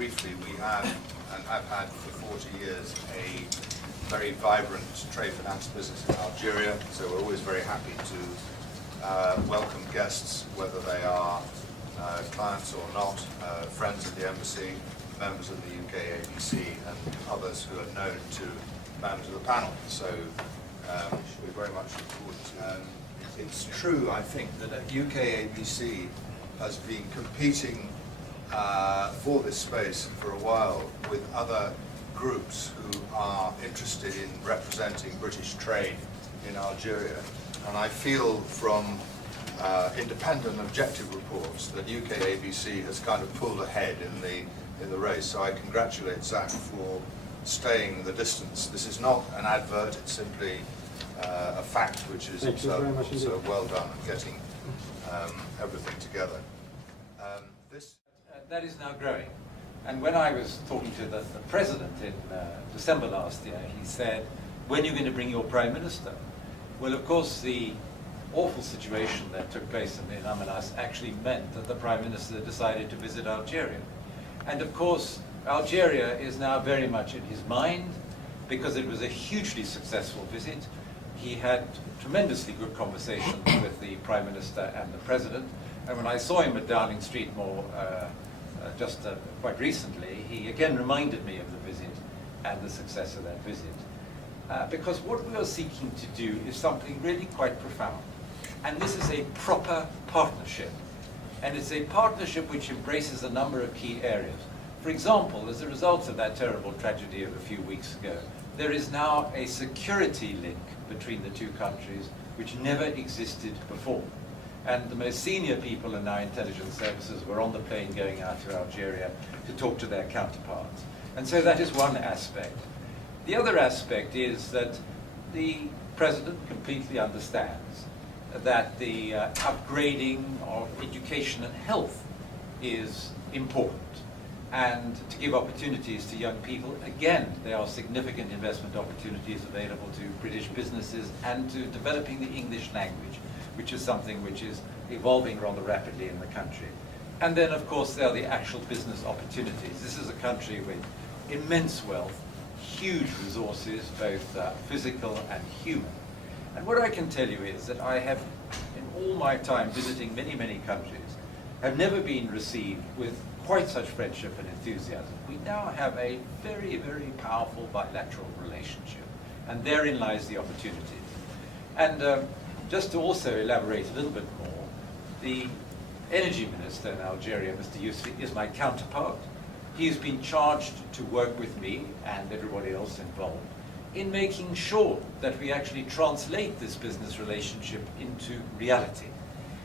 Briefly, we have, and have had for 40 years, a very vibrant trade finance business in Algeria, so we're always very happy to welcome guests, whether they are clients or not, friends of the embassy, members of the UK ABC, and others who are known to members of the panel. So we very much look forward to it's true, I think, that UK ABC has been competing for this space for a while with other groups who are interested in representing British trade in Algeria. And I feel from independent objective reports that UK ABC has kind of pulled ahead in the race. So I congratulate Zach for staying the distance. This is not an advert, it's simply a fact which is so well done at getting everything together. That is now growing. And when I was talking to the President in December last year, he said, when are you going to bring your Prime Minister? Well, of course, the awful situation that took place in Amenas actually meant that the Prime Minister decided to visit Algeria. And of course, Algeria is now very much in his mind because it was a hugely successful visit. He had tremendously good conversations with the Prime Minister and the President. And when I saw him at Downing Street more quite recently, he again reminded me of the visit and the success of that visit. Because what we are seeking to do is something really quite profound. And this is a proper partnership. And it's a partnership which embraces a number of key areas. For example, as a result of that terrible tragedy of a few weeks ago, there is now a security link between the two countries which never existed before. And the most senior people in our intelligence services were on the plane going out to Algeria to talk to their counterparts. And so that is one aspect. The other aspect is that the President completely understands that the upgrading of education and health is important. And to give opportunities to young people, again, there are significant investment opportunities available to British businesses and to developing the English language, which is something which is evolving rather rapidly in the country. And then, of course, there are the actual business opportunities. This is a country with immense wealth, huge resources, both physical and human. And what I can tell you is that I have, in all my time visiting many, many countries, have never been received with quite such friendship and enthusiasm. We now have a very, very powerful bilateral relationship, and therein lies the opportunity. And just to also elaborate a little bit more, the Energy Minister in Algeria, Mr. Yousfi, is my counterpart. He has been charged to work with me and everybody else involved in making sure that we actually translate this business relationship into reality.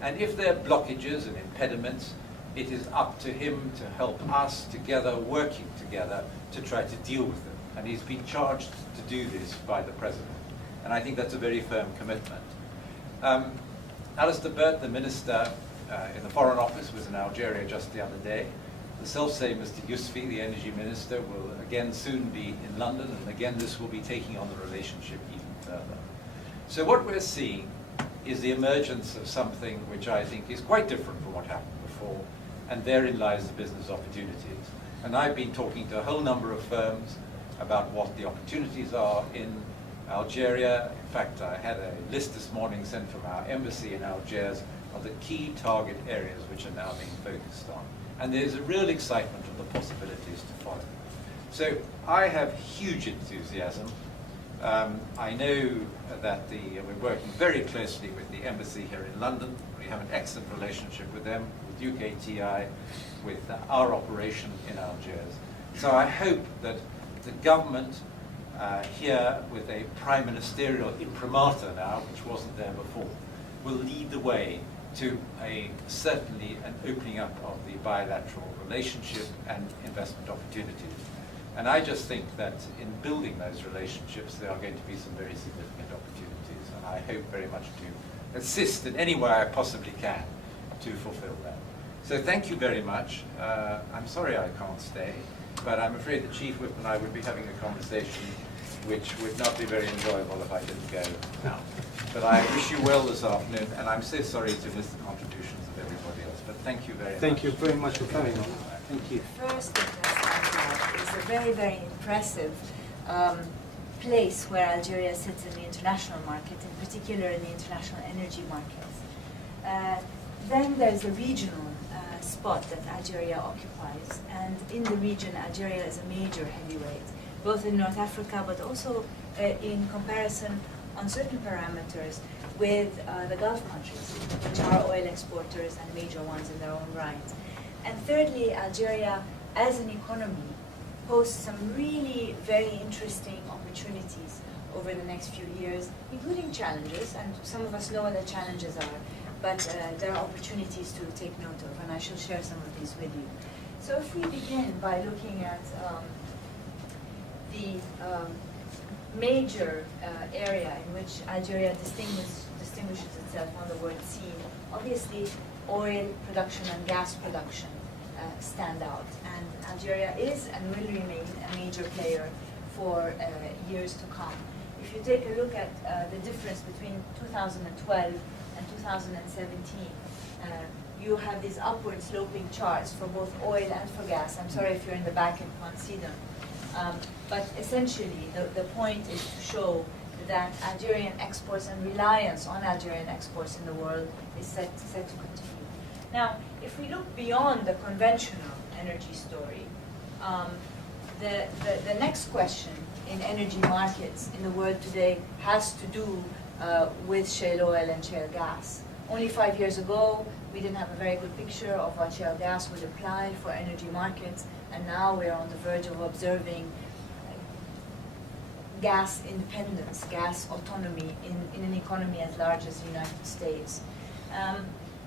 And if there are blockages and impediments, it is up to him to help us together, working together, to try to deal with them. And he's been charged to do this by the President. And I think that's a very firm commitment. Alistair Burt, the Minister in the Foreign Office, was in Algeria just the other day. The self-same Mr. Yousfi, the Energy Minister, will again soon be in London, and again this will be taking on the relationship even further. So what we're seeing is the emergence of something which I think is quite different from what happened before, and therein lies the business opportunities. And I've been talking to a whole number of firms about what the opportunities are in Algeria. In fact, I had a list this morning sent from our embassy in Algiers of the key target areas which are now being focused on. And there's a real excitement of the possibilities to follow. So I have huge enthusiasm. I know that we're working very closely with the embassy here in London. We have an excellent relationship with them, with UKTI, with our operation in Algiers. So I hope that the government here, with a prime ministerial imprimatur now, which wasn't there before, will lead the way to certainly an opening up of the bilateral relationship and investment opportunities. And I just think that in building those relationships, there are going to be some very significant opportunities. And I hope very much to assist in any way I possibly can to fulfill that. So thank you very much. I'm sorry I can't stay, but I'm afraid the Chief Whip and I would be having a conversation which would not be very enjoyable if I didn't go now. But I wish you well this afternoon, and I'm so sorry to miss the contributions of everybody else. But thank you very much. Thank you very much for coming on. Thank you. First, very, very impressive place where Algeria sits in the international market, in particular in the international energy markets. Then there's a regional spot that Algeria occupies, and in the region Algeria is a major heavyweight, both in North Africa but also in comparison on certain parameters with the Gulf countries, which are oil exporters and major ones in their own right. And thirdly, Algeria as an economy poses some really very interesting opportunities over the next few years, including challenges, and some of us know what the challenges are, but there are opportunities to take note of, and I shall share some of these with you. So if we begin by looking at the major area in which Algeria distinguishes itself on the world scene, obviously oil production and gas production stand out, and Algeria is and will remain a major player for years to come. If you take a look at the difference between 2012 and 2017, you have these upward sloping charts for both oil and for gas. I'm sorry if you're in the back and can't see them. But essentially, the point is to show that Algerian exports and reliance on Algerian exports in the world is set to continue. Now, if we look beyond the conventional energy story, the next question in energy markets in the world today has to do with shale oil and shale gas. Only 5 years ago, we didn't have a very good picture of what shale gas would apply for energy markets, and now we're on the verge of observing gas independence, gas autonomy in an economy as large as the United States.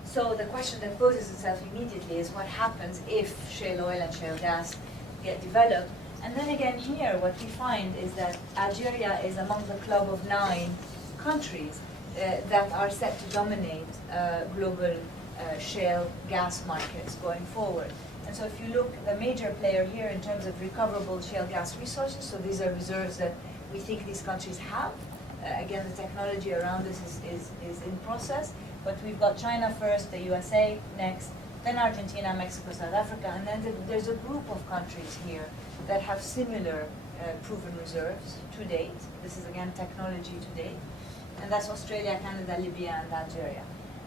So the question that poses itself immediately is what happens if shale oil and shale gas get developed? And then again here, what we find is that Algeria is among the club of 9 countries that are set to dominate global shale gas markets going forward. And so if you look, the major player here in terms of recoverable shale gas resources, so these are reserves that we think these countries have. Again, the technology around this is in process, but we've got China first, the USA next, then Argentina, Mexico, South Africa, and then there's a group of countries here that have similar proven reserves to date. This is again technology to date, and that's Australia, Canada, Libya, and Algeria.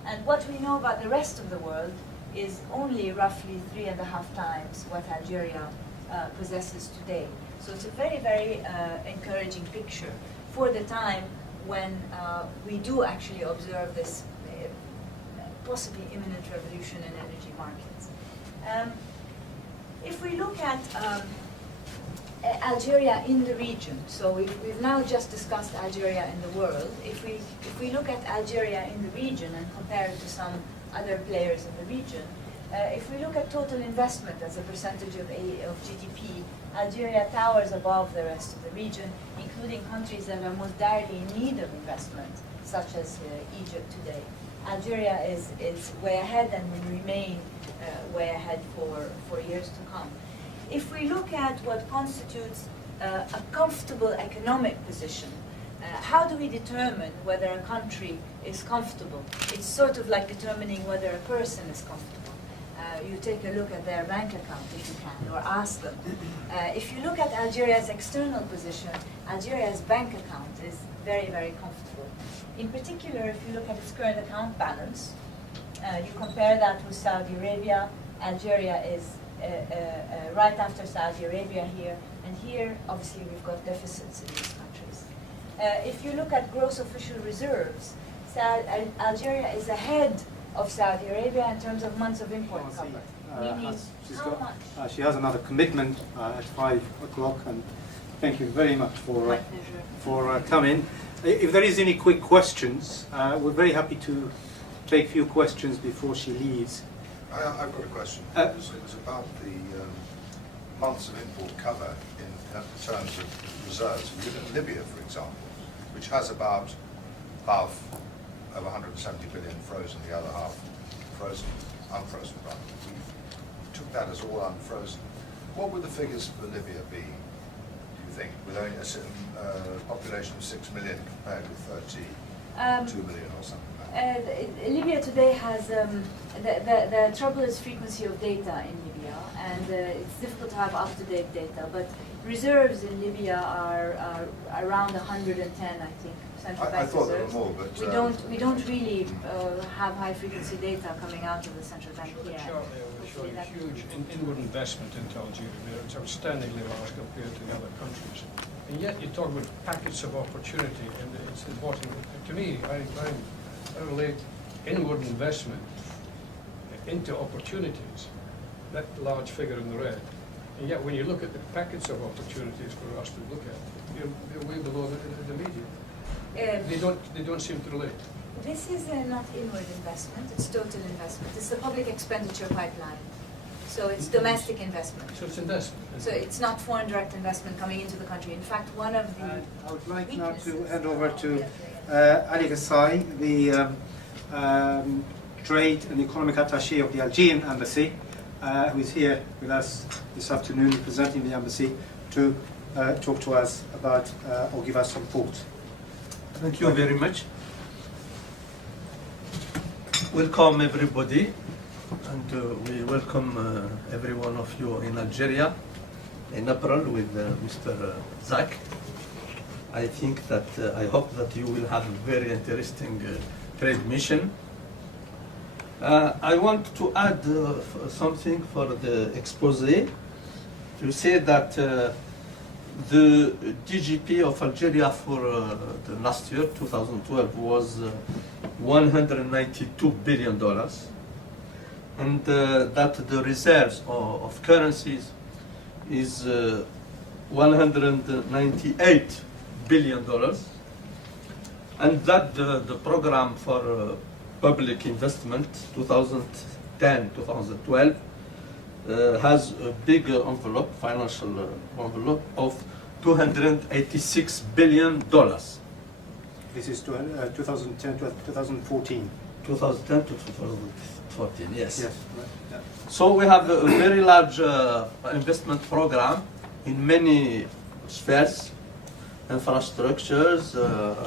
And what we know about the rest of the world is only roughly 3.5 times what Algeria possesses today. So it's a very, very encouraging picture for the time when we do actually observe this possibly imminent revolution in energy markets. If we look at Algeria in the region, so we've now just discussed Algeria in the world. If we look at Algeria in the region and compare it to some other players in the region, if we look at total investment as a percentage of GDP, Algeria towers above the rest of the region, including countries that are most direly in need of investment, such as Egypt today. Algeria is way ahead and will remain way ahead for years to come. If we look at what constitutes a comfortable economic position, how do we determine whether a country is comfortable? It's sort of like determining whether a person is comfortable. You take a look at their bank account if you can, or ask them. If you look at Algeria's external position, Algeria's bank account is very, very comfortable. In particular, if you look at its current account balance, you compare that with Saudi Arabia. Algeria is right after Saudi Arabia here, and here, obviously, we've got deficits in these countries. If you look at gross official reserves, Algeria is ahead of Saudi Arabia in terms of months of import cover. Meaning, how much? She has another commitment at 5 o'clock, and thank you very much for coming. If there is any quick questions, we're very happy to take a few questions before she leaves. I've got a question. It was about the months of import cover in terms of reserves. You look at Libya, for example, which has about half of 170 billion frozen, the other half frozen, unfrozen rather. We took that as all unfrozen. What would the figures for Libya be, do you think, with only a population of 6 million compared with 32 million or something like that? Libya today has, the trouble is frequency of data in Libya, and it's difficult to have up-to-date data. But reserves in Libya are around 110, I think. Central I bank thought there were reserves. more, but We don't really have high-frequency data coming out of the central bank The here. chart there will show you huge inward investment into Algeria. It's outstandingly large compared to the other countries. And yet you talk about packets of opportunity, and it's the bottom. To me, I relate inward investment into opportunities, that large figure in the red. And yet when you look at the packets of opportunities for us to look at, they're way below the median. They don't seem to relate. This is not inward investment, it's total investment. It's the public expenditure pipeline. So it's domestic investment. So it's investment. So it's not foreign direct investment coming into the country. In fact, one of the I would like now to weaknesses hand over of to the- Ali Gassai, the Trade and Economic Attaché of the Algerian Embassy, who is here with us this afternoon representing the embassy to talk to us about or give us some thoughts. Thank you very much. Welcome everybody, and we welcome every one of you in Algeria in April with Mr. Zak. I think that I hope that you will have a very interesting trade mission. I want to add something for the expose to say that the GDP of Algeria for the last year, 2012, was $192 billion, and that the reserves of currencies is $198 billion, and that the program for public investment 2010-2012 has a big envelope, financial envelope of $286 billion. This is 2010 to 2014. 2010 to 2014, yes. Yes. Right. Yeah. So we have a very large investment program in many spheres, infrastructures,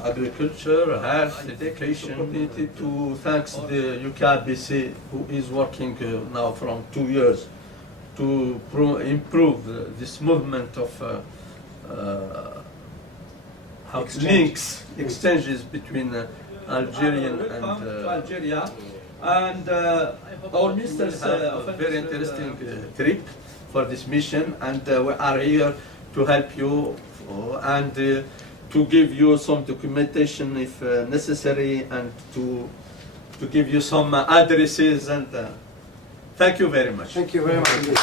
agriculture, health, education. Opportunity to thank the UKBC, who is working now from 2 years to improve this movement of exchanges between Algerian and Algeria. And our ministers a very interesting trip for this mission, and we are here to help you and to give you some documentation if necessary, and to give you some addresses, and thank you very much. Thank you very much indeed.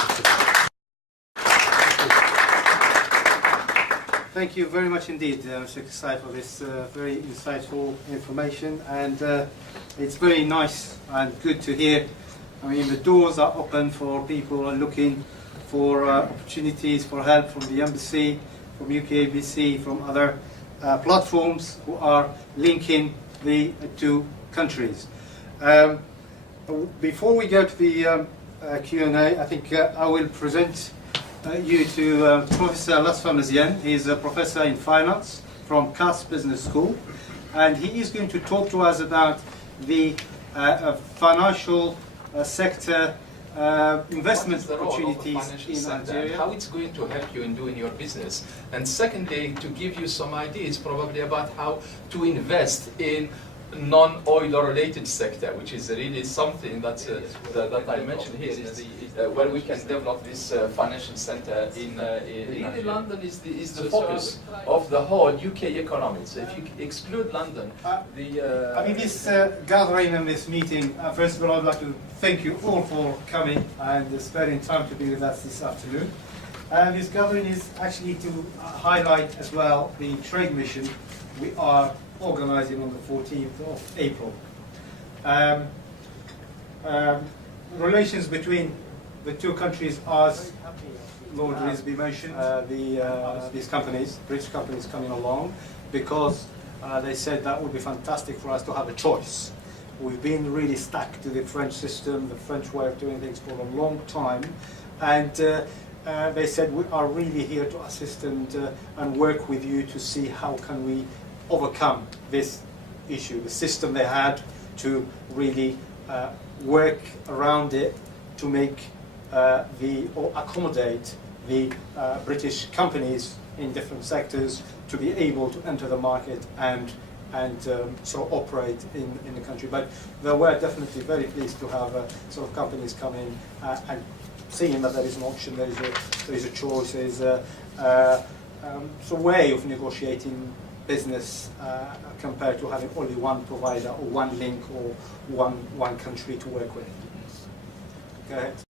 Thank you very much indeed, Mr. Kasai, for this very insightful information, and it's very nice and good to hear. I mean, the doors are open for people who are looking for opportunities for help from the embassy, from UKBC, from other platforms who are linking the two countries. Before we go to the Q&A, I think I will present you to Professor Lasfamazian. He's a professor in finance from CAS Business School, and he is going to talk to us about the financial sector investment opportunities in Algeria. How it's going to help you in doing your business, and secondly, to give you some ideas probably about how to invest in non-oil related sector, which is really something that I mentioned here, is where we can develop this financial center in really London is the focus of the whole UK economy. So if you exclude London, I mean, this gathering and this meeting, first of all, I'd like to thank you all for coming and spending time to be with us this afternoon. And this gathering is actually to highlight as well the trade mission we are organizing on the 14th of April. Relations between the two countries, as Lord Risby mentioned, these companies, British companies coming along, because they said that would be fantastic for us to have a choice. We've been really stuck to the French system, the French way of doing things for a long time, and they said we are really here to assist and work with you to see how can we overcome this issue, the system they had, to really work around it to make or accommodate the British companies in different sectors to be able to enter the market and sort of operate in the country. But they were definitely very pleased to have sort of companies come in and seeing that there is an option, there is a choice, there is a way of negotiating business compared to having only one provider or one link or one country to work with. Go ahead.